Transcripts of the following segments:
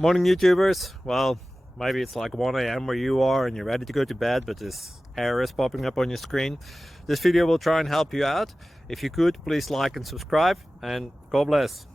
Morning, YouTubers. Well, maybe it's like 1 a.m. where you are and you're ready to go to bed, but this error is popping up on your screen. This video will try and help you out. If you could, please like and subscribe, and God bless.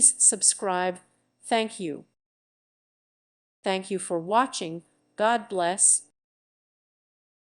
Please subscribe. Thank you. Thank you for watching. God bless.